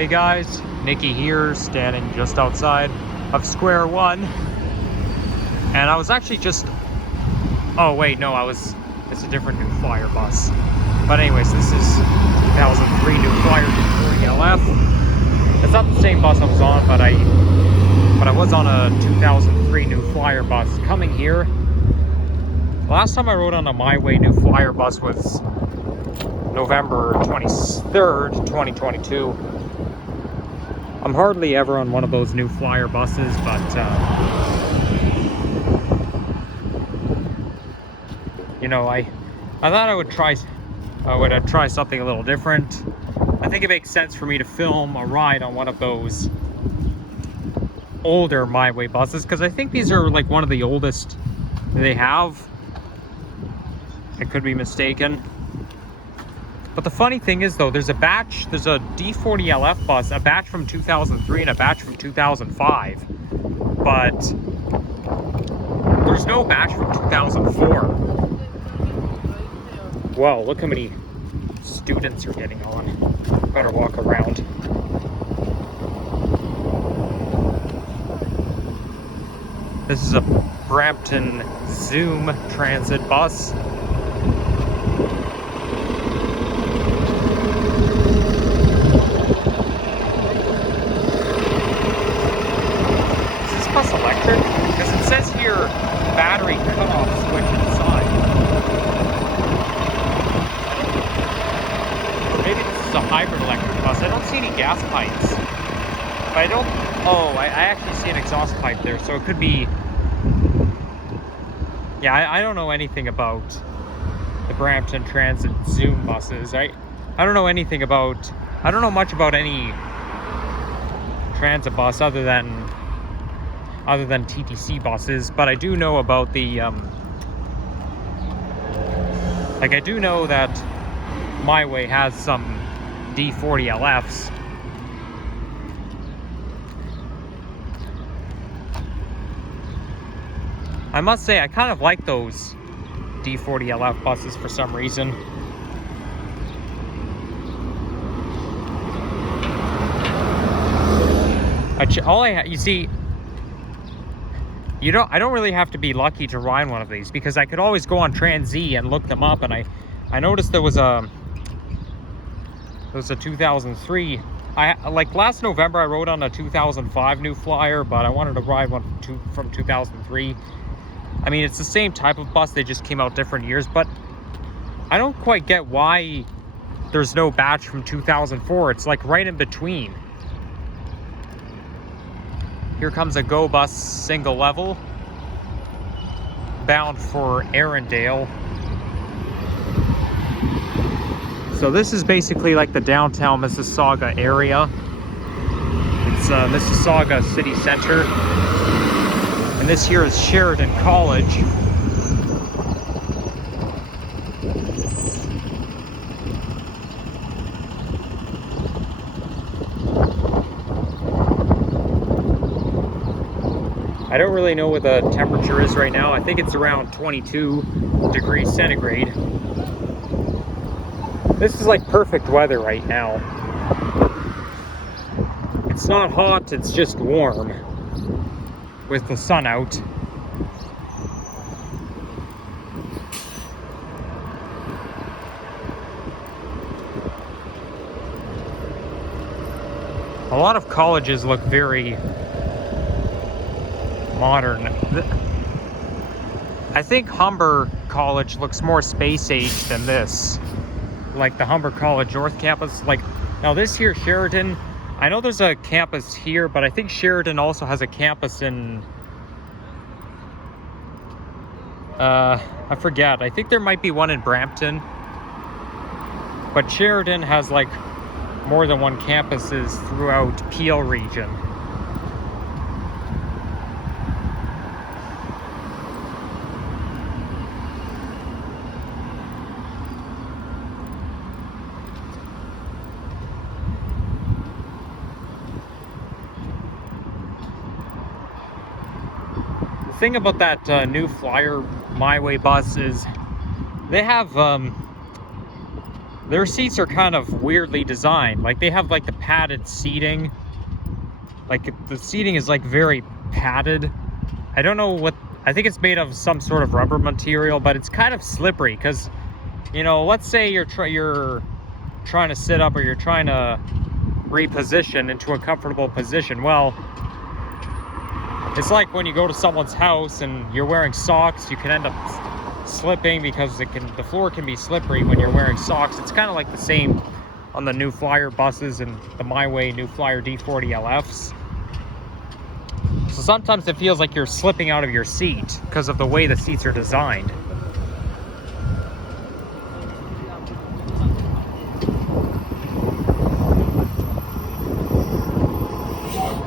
Hey guys, Nikki here, standing just outside of Square One. And I was actually just... Oh wait, no, it's a different New Flyer bus. But anyways, this is 2003 New Flyer 240LF. It's not the same bus I was on, but I was on a 2003 New Flyer bus coming here. Last time I rode on a My Way New Flyer bus was November 23rd, 2022. I'm hardly ever on one of those New Flyer buses, but you know, I thought I would try something a little different. I think it makes sense for me to film a ride on one of those older My Way buses, because I think these are like one of the oldest they have. I could be mistaken. But the funny thing is, though, there's a D40LF bus, a batch from 2003 and a batch from 2005. But there's no batch from 2004. Wow, look how many students are getting on. Better walk around. This is a Brampton Zoom transit bus. Bus electric? Because it says here battery cutoff switch inside. Or maybe this is a hybrid electric bus. I don't see any gas pipes. But I don't... Oh, I actually see an exhaust pipe there, so it could be... Yeah, I don't know anything about the Brampton Transit Zoom buses. I don't know anything about... I don't know much about any transit bus other than TTC buses, but I do know about the like I do know that My Way has some D40LFs. I must say I kind of like those D40LF buses for some reason. You see, I don't really have to be lucky to ride one of these, because I could always go on Trans-Z and look them up, and I noticed there was a 2003. Like last November I rode on a 2005 New Flyer, but I wanted to ride one from 2003. I mean, it's the same type of bus, they just came out different years, but I don't quite get why there's no batch from 2004. It's like right in between. Here comes a Go bus single level, bound for Arundel. So this is basically like the downtown Mississauga area. It's Mississauga city center. And this here is Sheridan College. I don't really know what the temperature is right now. I think it's around 22 degrees centigrade. This is like perfect weather right now. It's not hot, it's just warm with the sun out. A lot of colleges look very modern. I think Humber College looks more space age than this. Like the Humber College North campus. Like, now this here, Sheridan, I know there's a campus here, but I think Sheridan also has a campus in I forget. I think there might be one in Brampton. But Sheridan has like more than one campuses throughout Peel region. Thing about that New Flyer My Way bus is they have their seats are kind of weirdly designed. Like, they have like the padded seating. Like, the seating is like very padded. I don't know what, I think it's made of some sort of rubber material, but it's kind of slippery because, you know, let's say you're trying to sit up, or you're trying to reposition into a comfortable position. Well, it's like when you go to someone's house and you're wearing socks, you can end up slipping because the floor can be slippery when you're wearing socks. It's kind of like the same on the New Flyer buses and the My Way New Flyer D40 LFs. So sometimes it feels like you're slipping out of your seat because of the way the seats are designed.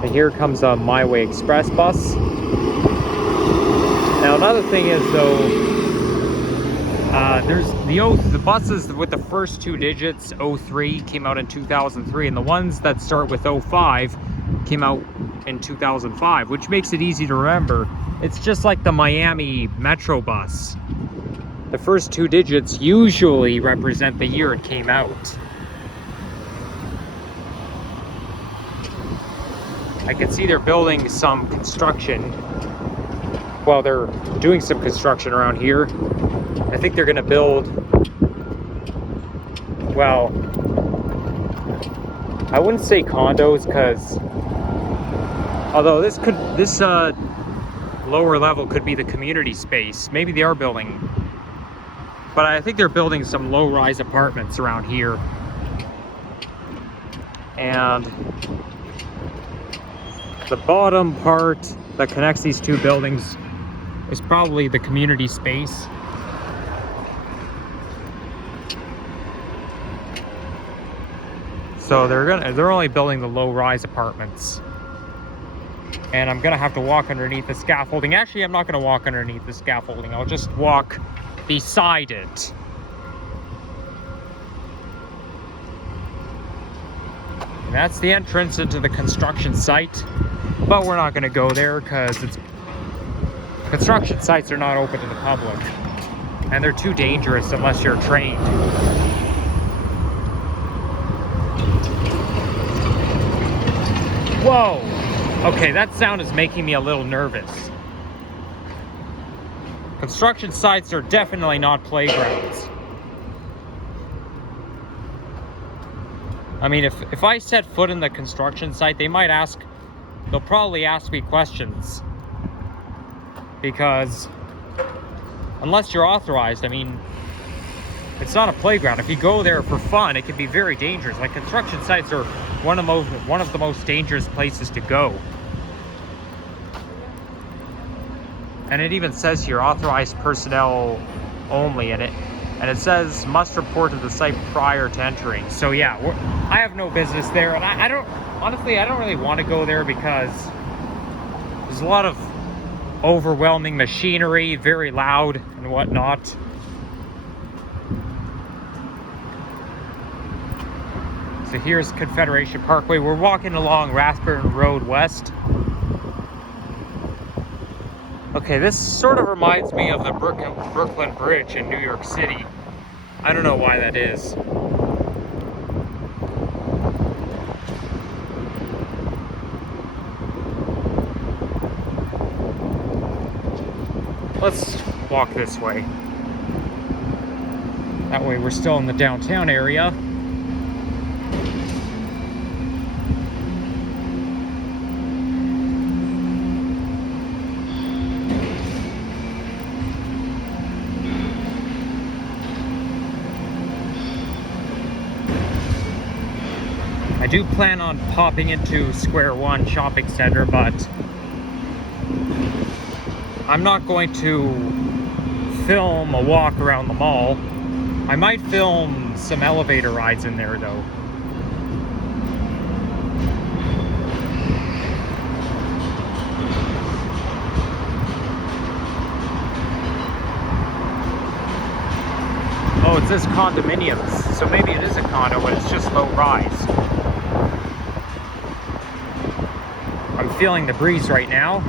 And here comes a My Way Express bus. Now another thing is, though, there's the buses with the first two digits, 03, came out in 2003, and the ones that start with 05 came out in 2005, which makes it easy to remember. It's just like the Miami Metro bus. The first two digits usually represent the year it came out. I can see they're building some construction. Well, they're doing some construction around here. I think they're gonna build, well, I wouldn't say condos, because although this lower level could be the community space. Maybe they are building, but I think they're building some low-rise apartments around here. And the bottom part that connects these two buildings is probably the community space. So they're only building the low-rise apartments. And I'm gonna have to walk underneath the scaffolding. Actually, I'm not gonna walk underneath the scaffolding. I'll just walk beside it. And that's the entrance into the construction site. But we're not gonna go there because construction sites are not open to the public. And they're too dangerous unless you're trained. Whoa! Okay, that sound is making me a little nervous. Construction sites are definitely not playgrounds. I mean, if I set foot in the construction site, they'll probably ask me questions. Because unless you're authorized, I mean, it's not a playground. If you go there for fun, it can be very dangerous. Like, construction sites are one of the most dangerous places to go. And it even says here, authorized personnel only, and it says must report to the site prior to entering. So yeah, I have no business there, and I don't really want to go there because there's a lot of overwhelming machinery, very loud and whatnot. So here's Confederation Parkway. We're walking along Rathburn Road West. Okay, this sort of reminds me of the Brooklyn Bridge in New York City. I don't know why that is. Let's walk this way. That way we're still in the downtown area. I do plan on popping into Square One shopping center, but I'm not going to film a walk around the mall. I might film some elevator rides in there, though. Oh, it says condominiums, so maybe it is a condo, but it's just low rise. I'm feeling the breeze right now.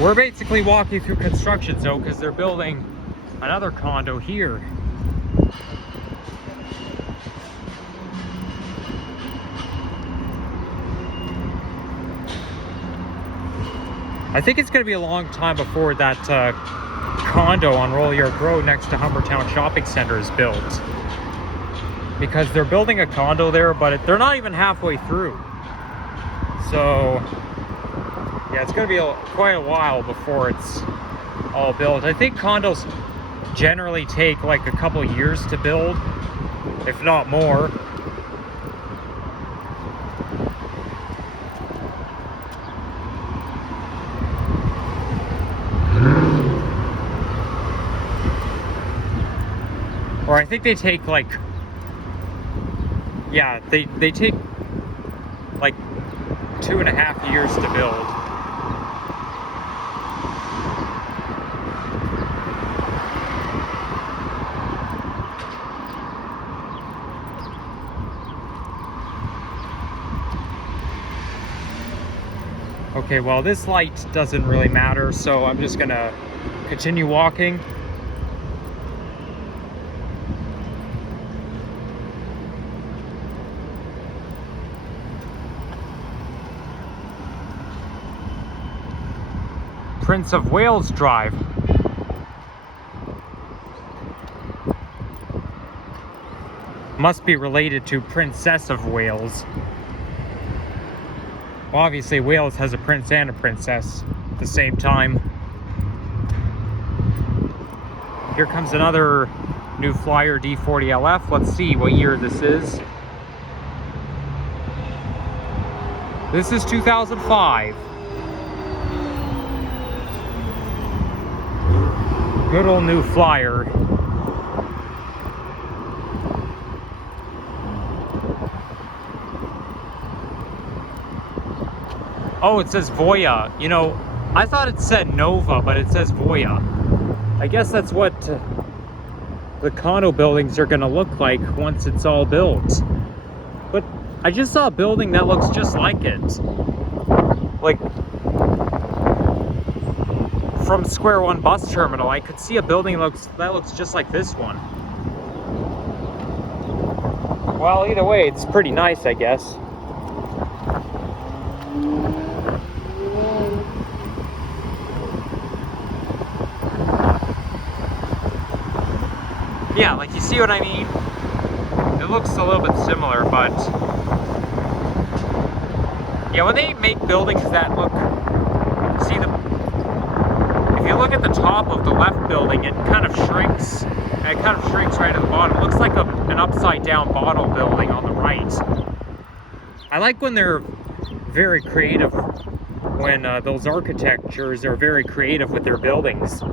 we're basically walking through construction zone because they're building another condo here. I think it's going to be a long time before that condo on Royal York Road next to Humbertown Shopping Center is built. Because they're building a condo there, but they're not even halfway through. So, yeah, it's going to be quite a while before it's all built. I think condos generally take like a couple years to build, if not more. Or I think they take like, yeah, they take like 2.5 years to build. Okay, well, this light doesn't really matter, so I'm just gonna continue walking. Prince of Wales Drive. Must be related to Princess of Wales. Well, obviously Wales has a prince and a princess at the same time. Here comes another new Flyer D40LF. Let's see what year this is. This is 2005. Good old new Flyer. Oh, it says Voya. You know, I thought it said Nova, but it says Voya. I guess that's what the condo buildings are gonna look like once it's all built. But I just saw a building that looks just like it. Like, from Square One bus terminal, I could see a building that looks just like this one. Well, either way, it's pretty nice, I guess. Yeah, like, you see what I mean? It looks a little bit similar, but yeah, when they make buildings that look, see, if you look at the top of the left building, it kind of shrinks, and it kind of shrinks right at the bottom. It looks like an upside down bottle building on the right. I like when they're very creative, when those architectures are very creative with their buildings.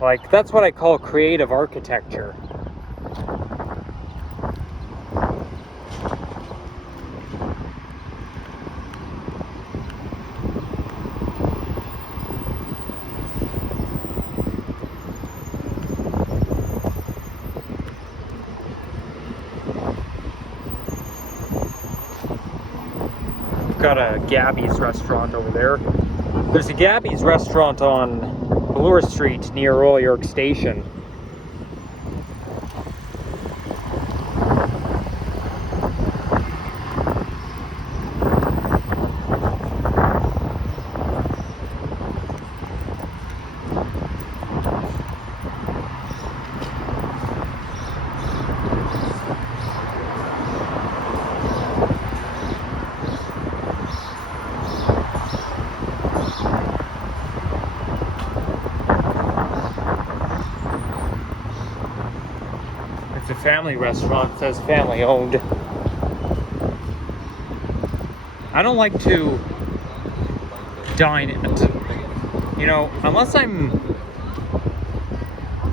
Like, that's what I call creative architecture. We've got a Gabby's restaurant over there. There's a Gabby's restaurant on Bloor Street near Royal York Station. It's a family restaurant, it says family owned. I don't like to dine, you know, unless I'm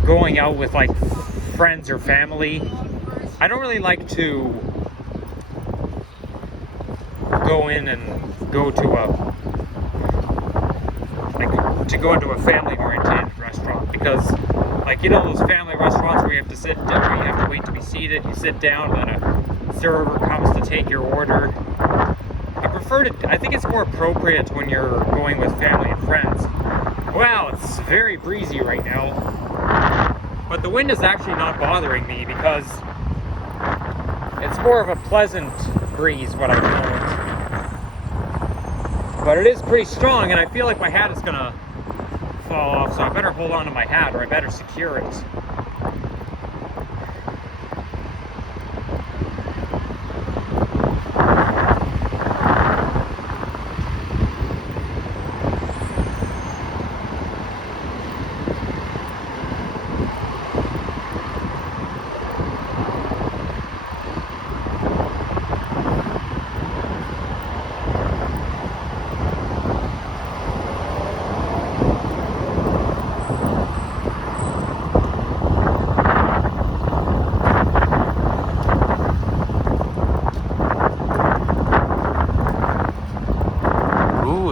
going out with like friends or family. I don't really like to go in and go to into a family-oriented restaurant, because, like, you know, those family restaurants where you have to sit down, where you have to wait to be seated, you sit down, then a server comes to take your order. I think it's more appropriate when you're going with family and friends. Wow, it's very breezy right now. But the wind is actually not bothering me because it's more of a pleasant breeze, what I call it. But it is pretty strong, and I feel like my hat is gonna fall off, so I better hold on to my hat, or I better secure it.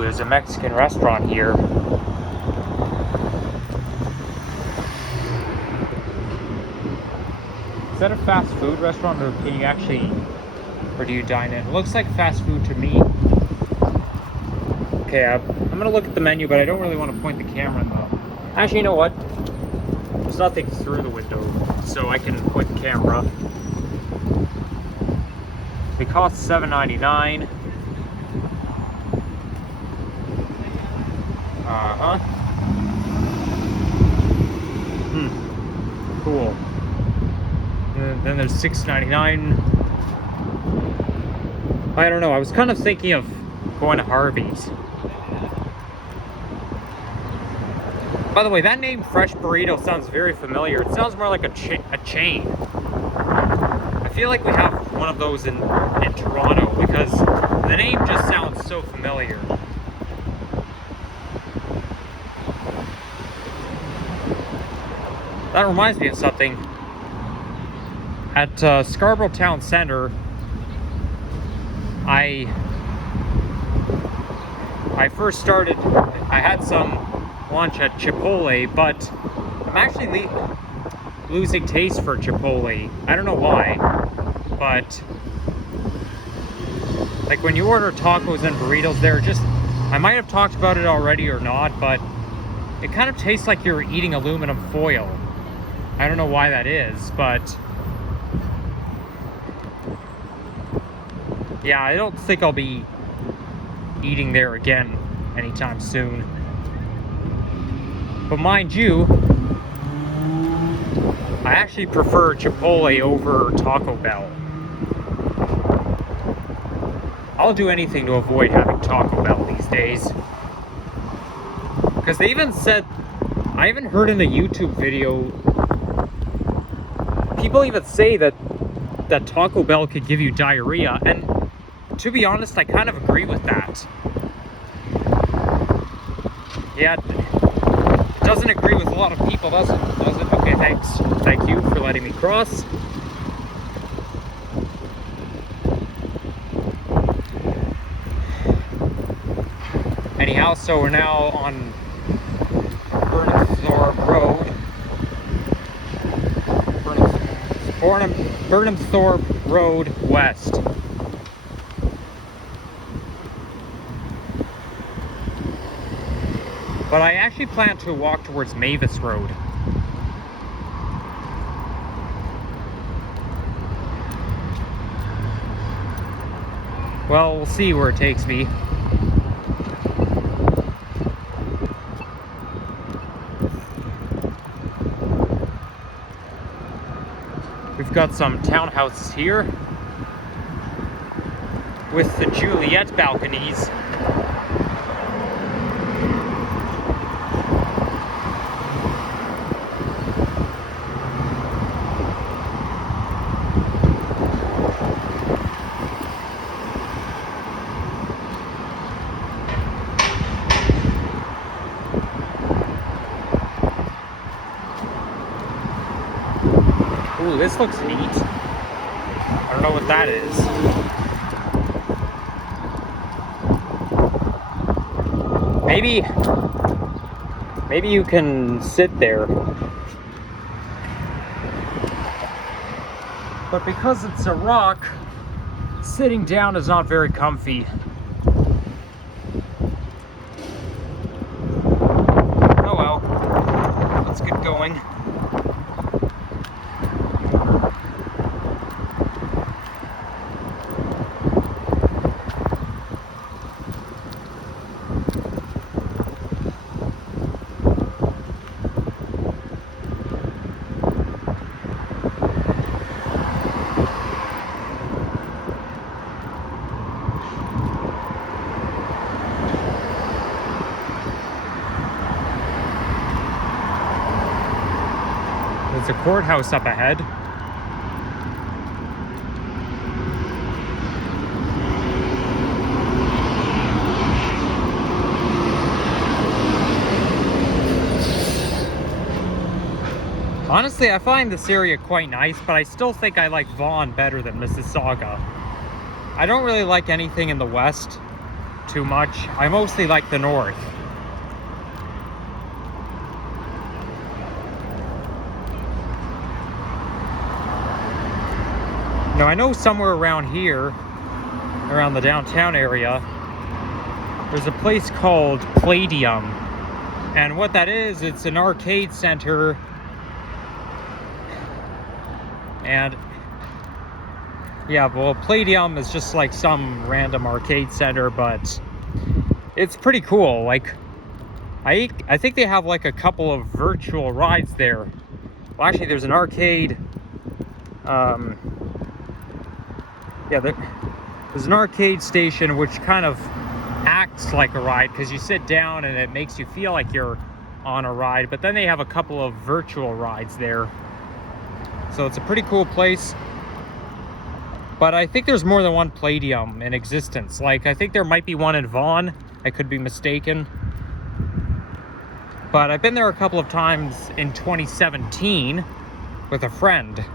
There's a Mexican restaurant here. Is that a fast food restaurant, or can you actually, or do you dine in? It looks like fast food to me. Okay, I'm gonna look at the menu, but I don't really want to point the camera in though. Actually, you know what? There's nothing through the window, so I can point the camera. They cost $7.99. Cool. And then there's $6.99. I don't know. I was kind of thinking of going to Harvey's. By the way, that name Fresh Burrito sounds very familiar. It sounds more like a chain. I feel like we have one of those in Toronto because the name just sounds so familiar. That reminds me of something. At Scarborough Town Center, I first started, I had some lunch at Chipotle, but I'm actually losing taste for Chipotle. I don't know why, but like when you order tacos and burritos there, I might have talked about it already or not, but it kind of tastes like you're eating aluminum foil. I don't know why that is, but yeah, I don't think I'll be eating there again anytime soon. But mind you, I actually prefer Chipotle over Taco Bell. I'll do anything to avoid having Taco Bell these days. Because they even said, I even heard in a YouTube video, people even say that Taco Bell could give you diarrhea, and to be honest, I kind of agree with that. Yeah, it doesn't agree with a lot of people, does it? Okay, thanks. Thank you for letting me cross. Anyhow, so we're now on Burnhamthorpe Road. Burnhamthorpe Road West. But I actually plan to walk towards Mavis Road. Well, we'll see where it takes me. We've got some townhouses here with the Juliet balconies. Ooh, this looks neat. I don't know what that is. Maybe you can sit there. But because it's a rock, Sitting down is not very comfy. Oh well, let's get going. There's a courthouse up ahead. Honestly, I find this area quite nice, but I still think I like Vaughan better than Mississauga. I don't really like anything in the west too much. I mostly like the north. Now, I know somewhere around here, around the downtown area, there's a place called Palladium. And what that is, it's an arcade center. And yeah, well, Palladium is just like some random arcade center, but it's pretty cool. Like, I think they have like a couple of virtual rides there. Well, actually, there's an arcade. Yeah, there's an arcade station which kind of acts like a ride because you sit down and it makes you feel like you're on a ride. But then they have a couple of virtual rides there. So it's a pretty cool place. But I think there's more than one Palladium in existence. Like, I think there might be one in Vaughan. I could be mistaken. But I've been there a couple of times in 2017 with a friend.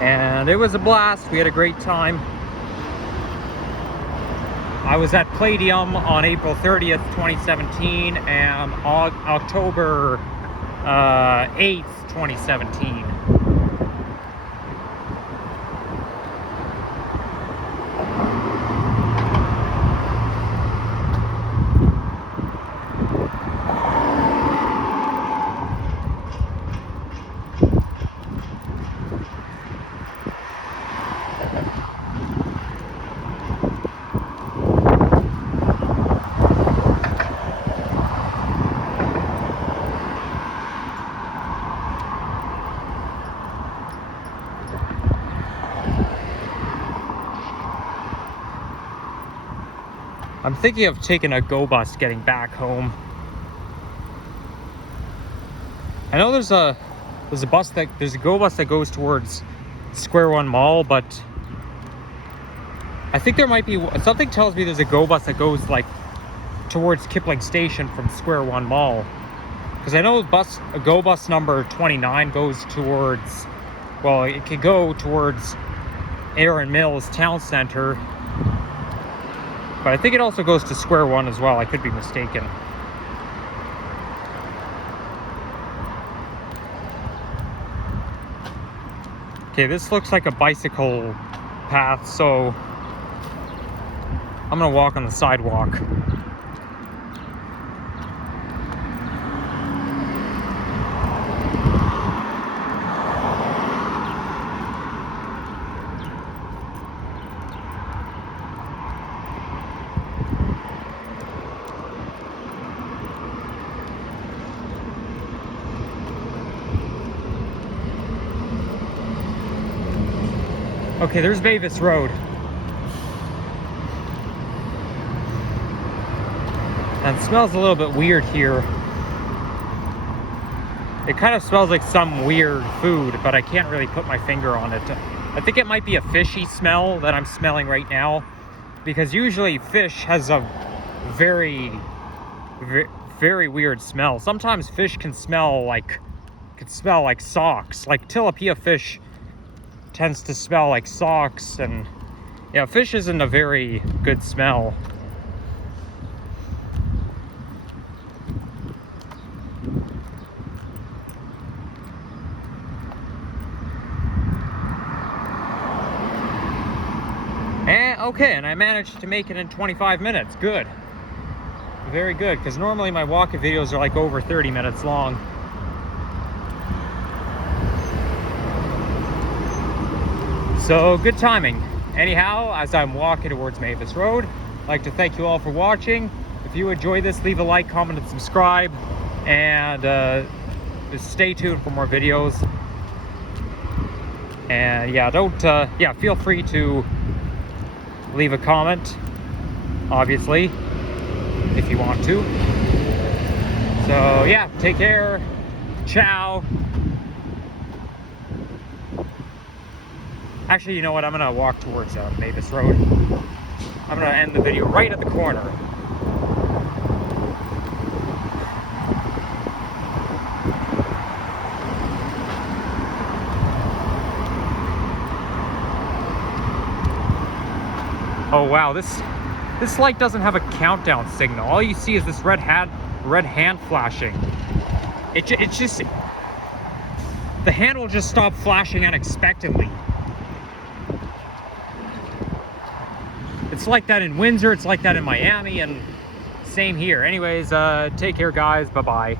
And it was a blast. We had a great time. I was at Palladium on April 30th, 2017 and October 8th, 2017. I'm thinking of taking a go bus getting back home. I know there's a go bus that goes towards Square One Mall, but I think there might be something tells me there's a go bus that goes like towards Kipling Station from Square One Mall. Because I know a go bus number 29 goes towards, well, it could go towards Erin Mills Town Center. But I think it also goes to Square One as well. I could be mistaken. Okay, this looks like a bicycle path, so I'm gonna walk on the sidewalk. Okay, there's Mavis Road. And it smells a little bit weird here. It kind of smells like some weird food, but I can't really put my finger on it. I think it might be a fishy smell that I'm smelling right now, because usually fish has a very, very weird smell. Sometimes fish can smell like socks. Like tilapia fish tends to smell like socks, and yeah, fish isn't a very good smell. Okay, and I managed to make it in 25 minutes. Good. Very good, because normally my walking videos are like over 30 minutes long. So, good timing. Anyhow, as I'm walking towards Mavis Road, I'd like to thank you all for watching. If you enjoyed this, leave a like, comment, and subscribe. And just stay tuned for more videos. And yeah, feel free to leave a comment, obviously, if you want to. So yeah, take care. Ciao. Actually, you know what? I'm gonna walk towards Mavis Road. I'm gonna end the video right at the corner. Oh wow, this light doesn't have a countdown signal. All you see is this red hand flashing. It's just, the hand will just stop flashing unexpectedly. It's like that in Windsor, it's like that in Miami, and same here. Anyways, take care guys, bye-bye.